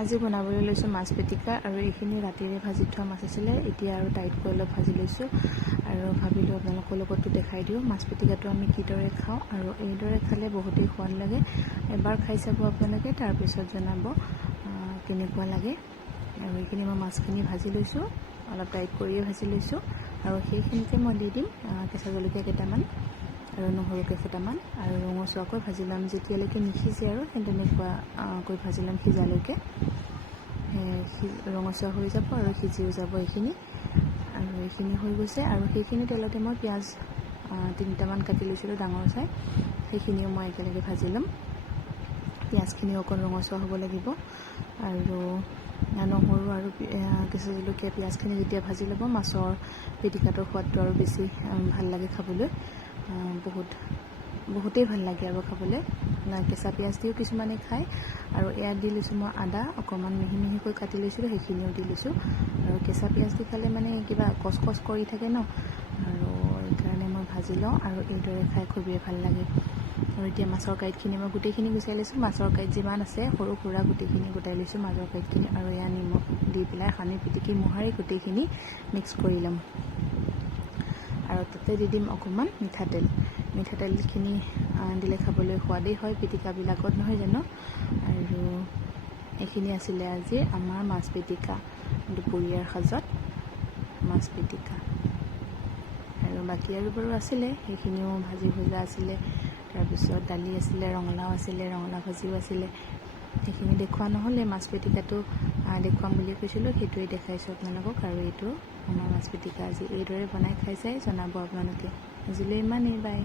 আজি বনাবলৈ লৈছোঁ মাছ পিটিকা আৰু এইখিনি ৰাতিৰে ভাজি থোৱা মাছ আছিলে এতিয়া আৰু টাইটকৈ অলপ ভাজি লৈছোঁ আৰু ভাবিলোঁ আপোনালোকৰ লগতো দেখাই দিওঁ মাছ পিটিকাটো আমি কিদৰে খাওঁ আৰু এইদৰে খালে বহুতেই সোৱাদ লাগে এবাৰ খাই চাব আপোনালোকে তাৰপিছত জনাব কেনেকুৱা লাগে আৰু এইখিনি মই মাছখিনি ভাজি লৈছোঁ অলপ টাইট কৰিয়ে ভাজি লৈছোঁ আৰু সেইখিনিতে মই দি দিম কেঁচা জলকীয়া কেইটামান আৰু নহৰু কেইফুটামান আৰু ৰঙচুৱাকৈ ভাজি ল'ম যেতিয়ালৈকে নিসিজে আৰু সেই তেনেকুৱাকৈ ভাজি ল'ম সিজালৈকে ৰঙচুৱা হৈ যাব আৰু সিজিও যাব এইখিনি আৰু এইখিনি হৈ গৈছে আৰু সেইখিনি তেলতে মই পিঁয়াজ 3টামান কাটি লৈছিলোঁ ডাঙৰ চাই সেইখিনিও মই একেলগে ভাজি ল'ম পিঁয়াজখিনিও অকণ ৰঙচুৱা হ'ব লাগিব আৰু নহৰু আৰু কেঁচা জলকীয়া পিঁয়াজখিনি যেতিয়া ভাজি ল'ব মাছৰ পিটিকাটোৰ সোৱাদটো আৰু বেছি ভাল লাগে খাবলৈ বহুতেই ভাল লাগে আৰু খাবলৈ কেঁচা পিঁয়াজ দিও কিছুমানে খায় আৰু ইয়াত দি লৈছোঁ মই আদা অকণমান মিহি মিহিকৈ কাটি লৈছিলোঁ সেইখিনিও দি লৈছোঁ আৰু কেঁচা পিঁয়াজ দি খালে মানে কিবা কচ কৰি থাকে ন আৰু এইকাৰণে মই ভাজি লওঁ আৰু এইদৰে খাই খুবেই ভাল লাগে আৰু এতিয়া মাছৰ কাঁইটখিনি মই গোটেইখিনি গুচাই লৈছোঁ মাছৰ কাঁইট যিমান আছে সৰু সুৰা গোটেইখিনি গোটাই লৈছোঁ মাজৰ কাঁইটখিনি আৰু এয়া নিমখ দি পেলাই সানি পিটিকি মোহাৰি গোটেইখিনি মিক্স কৰি ল'ম আৰু তাতে দি দিম অকণমান মিঠাতেলখিনি দিলে খাবলৈ সোৱাদেই হয় পিটিকাবিলাকত নহয় জানো আৰু এইখিনি আছিলে আজি আমাৰ মাছ পিটিকা দুপৰীয়াৰ সাজত মাছ পিটিকা আৰু বাকী আৰু বাৰু আছিলে সেইখিনিও ভাজি ভজা আছিলে তাৰপিছত দালি আছিলে ৰঙালাও ভাজিও আছিলে সেইখিনি দেখুওৱা নহ'লে মাছ পিটিকাটো দেখুৱাম বুলি কৈছিলোঁ সেইটোৱে দেখাইছোঁ আপোনালোকক আৰু এইটো আমাৰ মাছ পিটিকা আজি এইদৰে বনাই খাই চাই জনাব আপোনালোকে আজিলৈ ইমানেই বাই